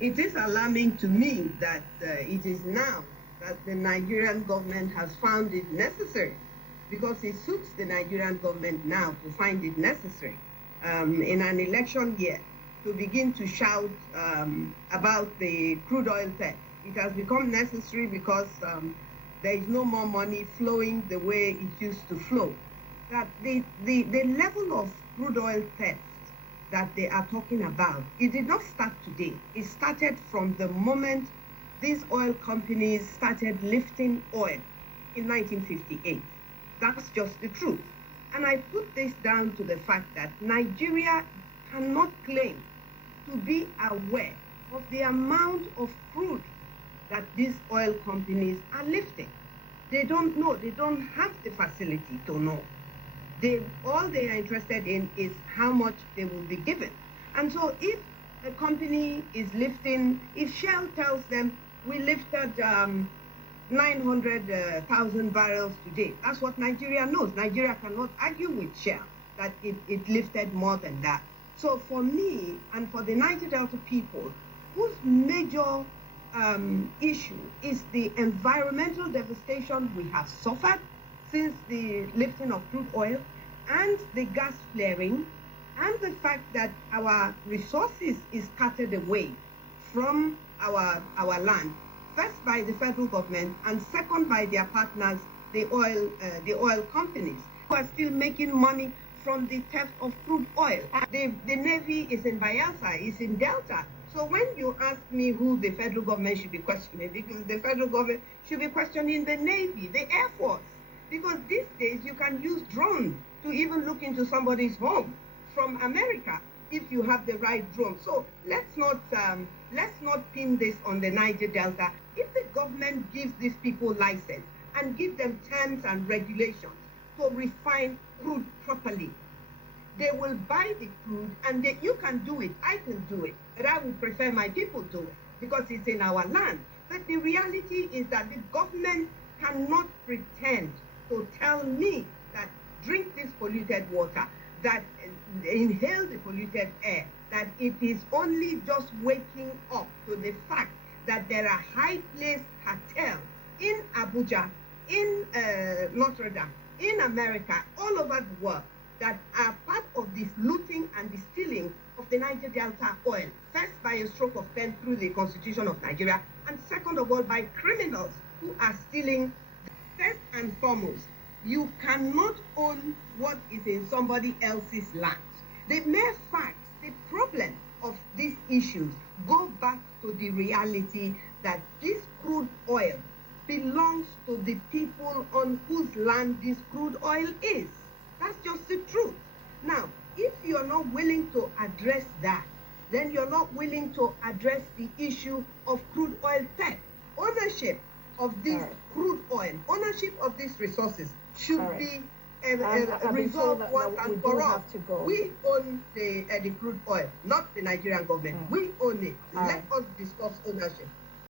It is alarming to me that it is now that the Nigerian government has found it necessary, because it suits the Nigerian government now to find it necessary in an election year to begin to shout about the crude oil theft. It has become necessary because there is no more money flowing the way it used to flow. That the level of crude oil theft that they are talking about, it did not start today. It started from the moment these oil companies started lifting oil in 1958. That's just the truth. And I put this down to the fact that Nigeria cannot claim to be aware of the amount of crude that these oil companies are lifting. They don't know. They don't have the facility to know. All they are interested in is how much they will be given. And so if a company is lifting, if Shell tells them, we lifted 900,000 barrels today, that's what Nigeria knows. Nigeria cannot argue with Shell that it lifted more than that. So for me and for the Niger Delta people, whose major issue is the environmental devastation we have suffered since the lifting of crude oil, and the gas flaring, and the fact that our resources is carted away from our land, first by the federal government and second by their partners, the oil companies, who are still making money from the theft of crude oil. The Navy is in Bayelsa, is in Delta. So when you ask me who the federal government should be questioning, because the federal government should be questioning the Navy, the Air Force, because these days you can use drones to even look into somebody's home from America if you have the right drone. So let's not pin this on the Niger Delta. If the government gives these people license and give them terms and regulations to refine crude properly, they will buy the crude, and you can do it, I can do it, but I would prefer my people do it because it's in our land. But the reality is that the government cannot pretend to tell me that drink this polluted water, that inhale the polluted air, that it is only just waking up to the fact that there are high place cartels in Abuja, in Notre Dame, in America, all over the world, that are part of this looting and the stealing of the Niger Delta oil, first by a stroke of pen through the Constitution of Nigeria, and second of all by criminals who are stealing. First and foremost, you cannot own what is in somebody else's land. The mere fact, the problem of these issues go back to the reality that this crude oil belongs to the people on whose land this crude oil is. That's just the truth. Now, if you're not willing to address that, then you're not willing to address the issue of crude oil theft. Ownership of this crude oil, ownership of these resources should be resolved once and for all. We own the crude oil, not the Nigerian government. We own it. Let us discuss ownership.